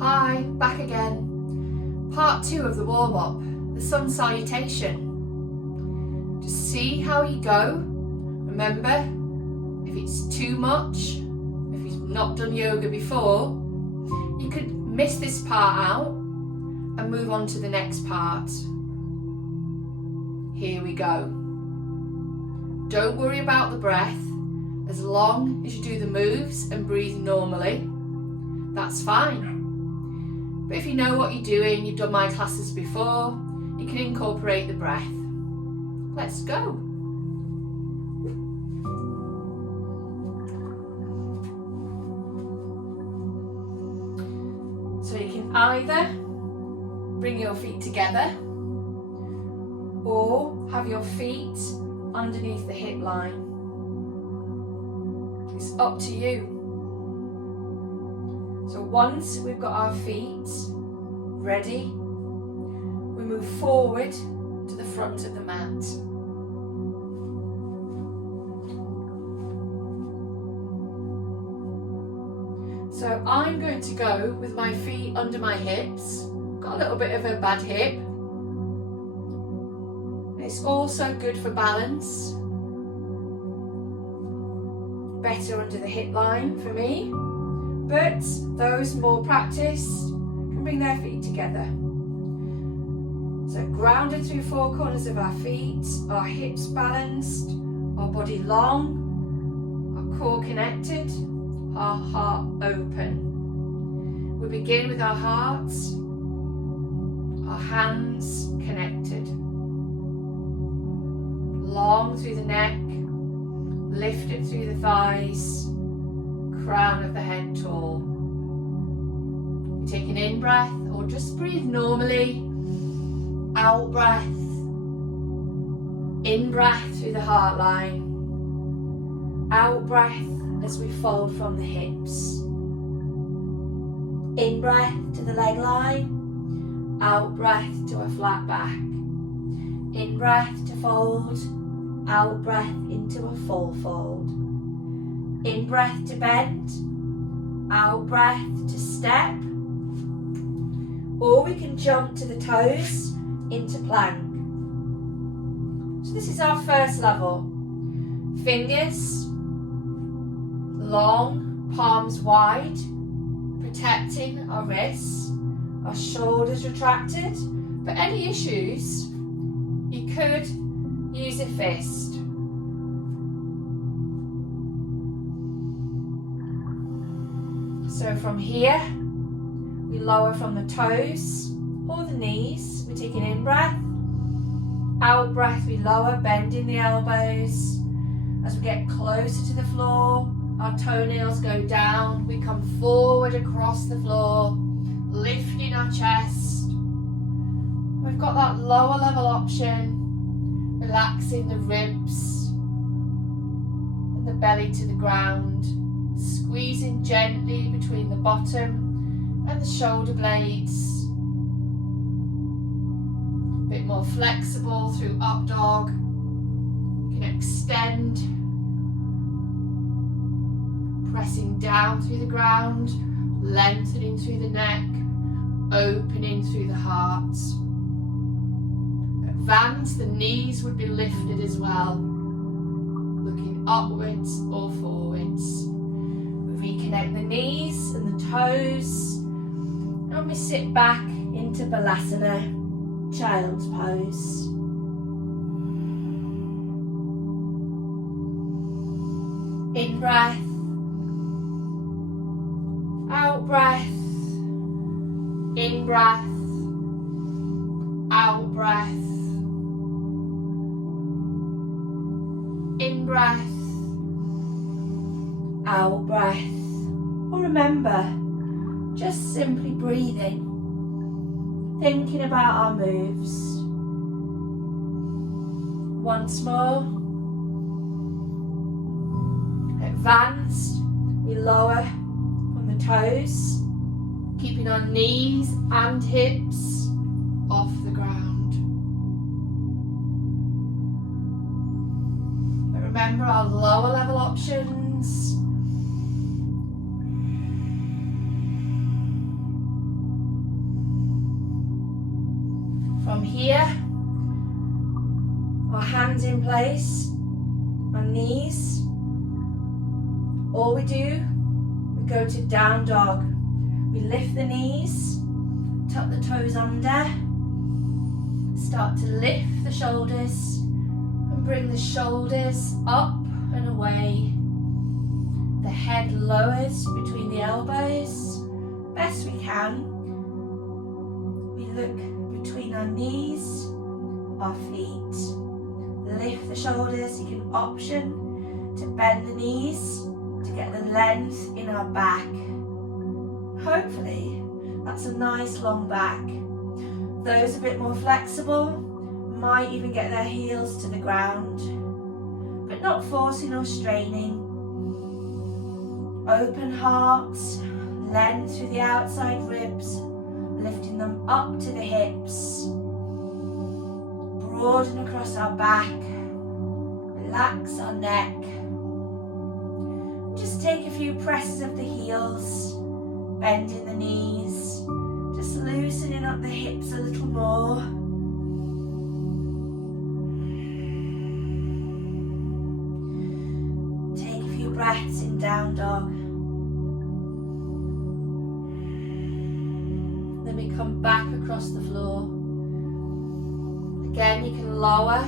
Hi, back again. Part 2 of the warm-up, the sun salutation. Just see how you go. Remember, if it's too much, if you've not done yoga before, you could miss this part out and move on to the next part. Here we go. Don't worry about the breath. As long as you do the moves and breathe normally, that's fine. But if you know what you're doing, you've done my classes before, you can incorporate the breath. Let's go. So you can either bring your feet together or have your feet underneath the hip line. It's up to you. So once we've got our feet ready, we move forward to the front of the mat. So I'm going to go with my feet under my hips. Got a little bit of a bad hip. It's also good for balance. Better under the hip line for me. But those more practiced can bring their feet together. So grounded through four corners of our feet, our hips balanced, our body long, our core connected, our heart open. We begin with our hearts, our hands connected. Long through the neck, lifted through the thighs, crown of the head tall. You take an in breath or just breathe normally. Out breath. In breath through the heart line. Out breath as we fold from the hips. In breath to the leg line. Out breath to a flat back. In breath to fold. Out breath into a full fold. In breath to bend, out breath to step, or we can jump to the toes into plank. So this is our first level. Fingers long, palms wide, protecting our wrists, our shoulders retracted. For any issues, you could use a fist. So from here, we lower from the toes or the knees. We take an in breath. Out breath, we lower, bending the elbows. As we get closer to the floor, our toenails go down. We come forward across the floor, lifting our chest. We've got that lower level option, relaxing the ribs and the belly to the ground. Squeezing gently between the bottom and the shoulder blades. A bit more flexible through up dog. You can extend. Pressing down through the ground, lengthening through the neck, opening through the heart. Advance, the knees would be lifted as well. Looking upwards or forwards. Reconnect the knees and the toes, and we sit back into Balasana, child's pose. In breath, out breath, in breath, out breath, in breath, out breath. Or remember, just simply breathing, thinking about our moves. Once more. Advanced, we lower from the toes, keeping our knees and hips off the ground. But remember our lower level options. From here, our hands in place, our knees. All we do, we go to down dog. We lift the knees, tuck the toes under, start to lift the shoulders and bring the shoulders up and away. The head lowers between the elbows, best we can. We look between our knees, our feet. Lift the shoulders. You can option to bend the knees to get the length in our back. Hopefully that's a nice long back. Those a bit more flexible might even get their heels to the ground, but not forcing or straining. Open heart, length through the outside ribs, lifting them up to the hips. Broaden across our back, relax our neck. Just take a few presses of the heels, bending the knees, just loosening up the hips a little more. Take a few breaths in down dog. Then we come back across the floor. Again, you can lower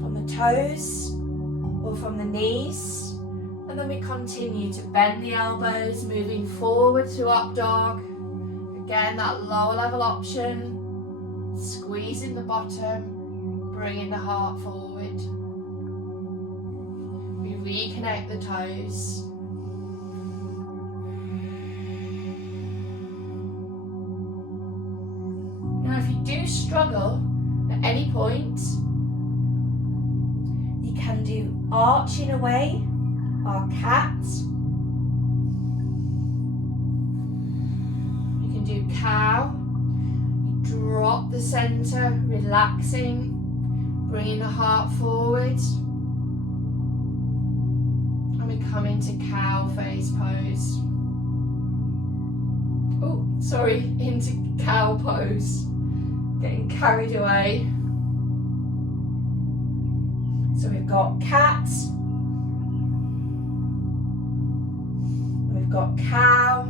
from the toes or from the knees. And then we continue to bend the elbows, moving forward to up dog. Again, that lower level option. Squeezing the bottom, bringing the heart forward. We reconnect the toes. Now, if you do struggle at any point, you can do arching away, our cat. You can do cow. You drop the center, relaxing, bringing the heart forward. And we come into cow face pose. Oh, sorry, into cow pose. Getting carried away. So we've got cat. We've got cow.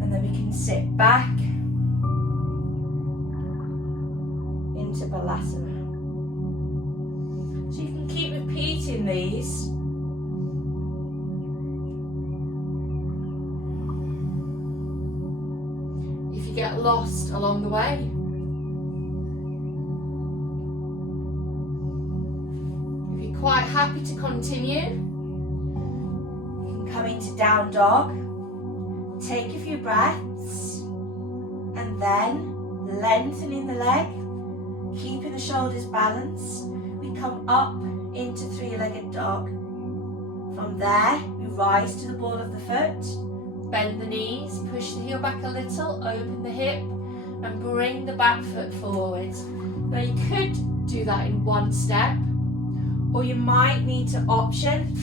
And then we can sit back into Balasana. So you can keep repeating these. If you get lost along the way. Quite happy to continue. You can come into down dog, take a few breaths, and then lengthening the leg, keeping the shoulders balanced. We come up into three-legged dog. From there, we rise to the ball of the foot, bend the knees, push the heel back a little, open the hip, and bring the back foot forward. Now you could do that in one step, or you might need to option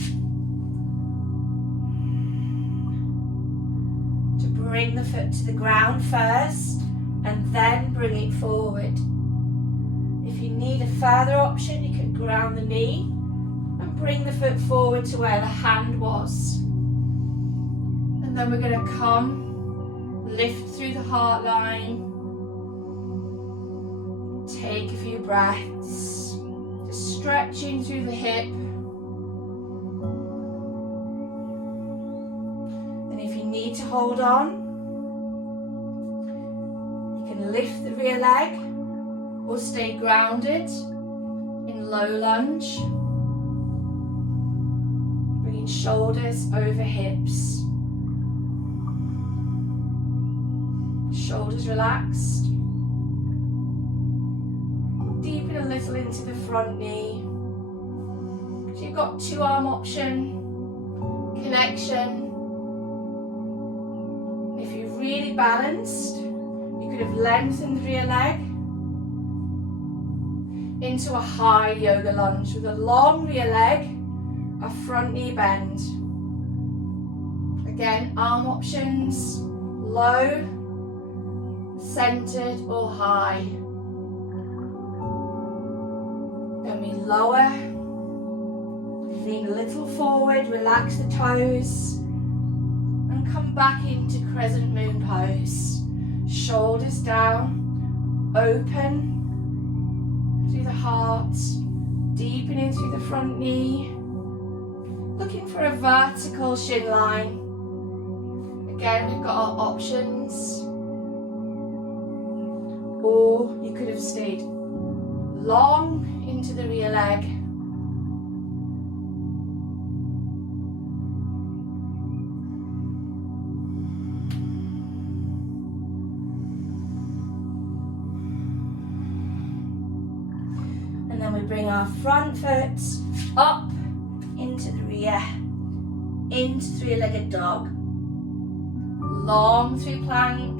to bring the foot to the ground first and then bring it forward. If you need a further option, you can ground the knee and bring the foot forward to where the hand was. And then we're going to come, lift through the heart line, take a few breaths. Stretching through the hip. And if you need to hold on, you can lift the rear leg or stay grounded in low lunge. Bringing shoulders over hips. Shoulders relaxed. Deepen a little into the front knee. So you've got two arm option, connection. If you're really balanced, you could have lengthened the rear leg into a high yoga lunge with a long rear leg, a front knee bend. Again, arm options, low, centered or high. Then we lower, lean a little forward, relax the toes, and come back into crescent moon pose. Shoulders down, open through the heart, deepening through the front knee, looking for a vertical shin line. Again, we've got our options, or you could have stayed long into the rear leg. And then we bring our front foot up into the rear, into three-legged dog. Long through plank,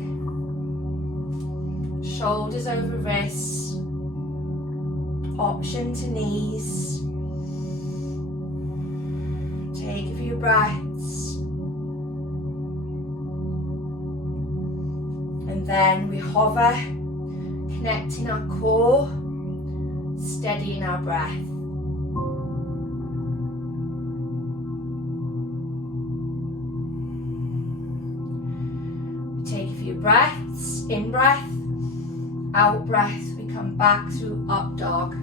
shoulders over wrists, option to knees. Take a few breaths. And then we hover, connecting our core, steadying our breath. We take a few breaths, in breath, out breath. We come back through up dog.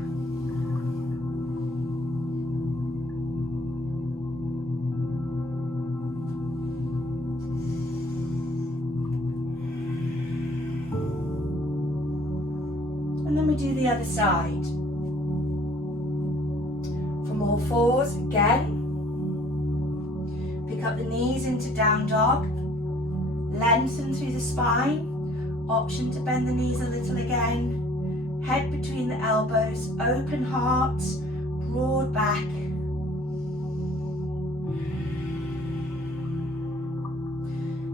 And then we do the other side. From all fours again. Pick up the knees into down dog. Lengthen through the spine. Option to bend the knees a little again. Head between the elbows. Open heart. Broad back.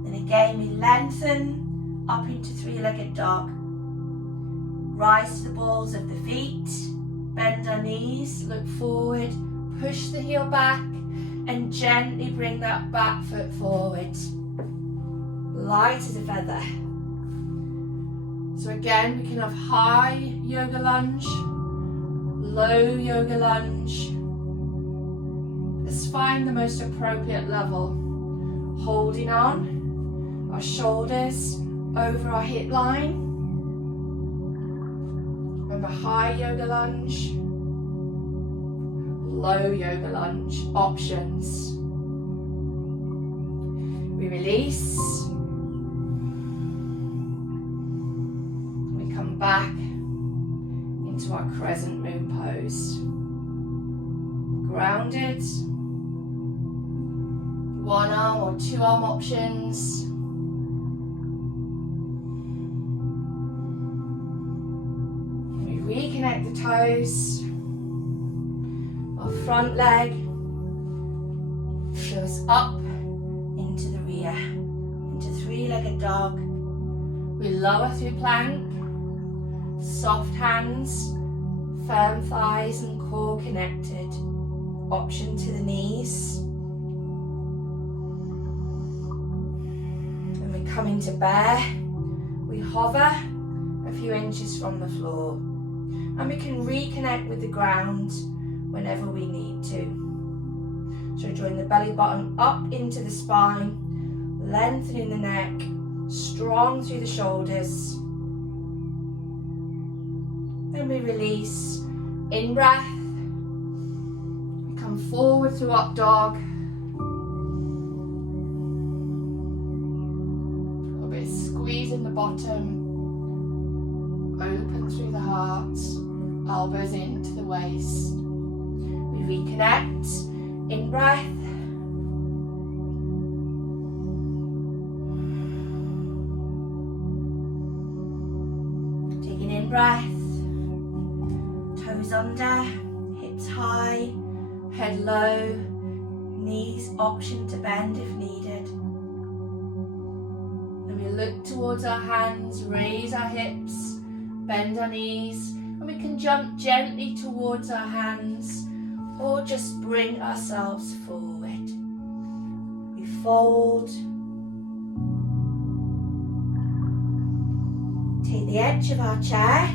Then again we lengthen up into three-legged dog. Rise to the balls of the feet, bend our knees, look forward, push the heel back and gently bring that back foot forward. Light as a feather. So again, we can have high yoga lunge, low yoga lunge. Let's find the most appropriate level. Holding on, our shoulders over our hip line. Remember, high yoga lunge, low yoga lunge, options. We release. We come back into our crescent moon pose. Grounded. One arm or two arm options. Reconnect the toes. Our front leg goes up into the rear, into three-legged dog. We lower through plank, soft hands, firm thighs and core connected. Option to the knees. And we come into bear. We hover a few inches from the floor. And we can reconnect with the ground whenever we need to. So drawing the belly button up into the spine, lengthening the neck, strong through the shoulders. Then we release, in breath. We come forward through up dog. A little bit of squeeze in the bottom. Open through the heart, elbows into the waist. We reconnect, in breath. Taking in breath, toes under, hips high, head low, knees option to bend if needed. And we look towards our hands, raise our hips, bend our knees, and we can jump gently towards our hands or just bring ourselves forward. We fold. Take the edge of our chair.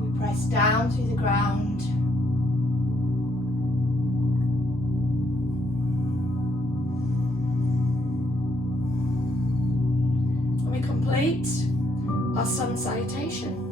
We press down through the ground. And we complete our sun salutation.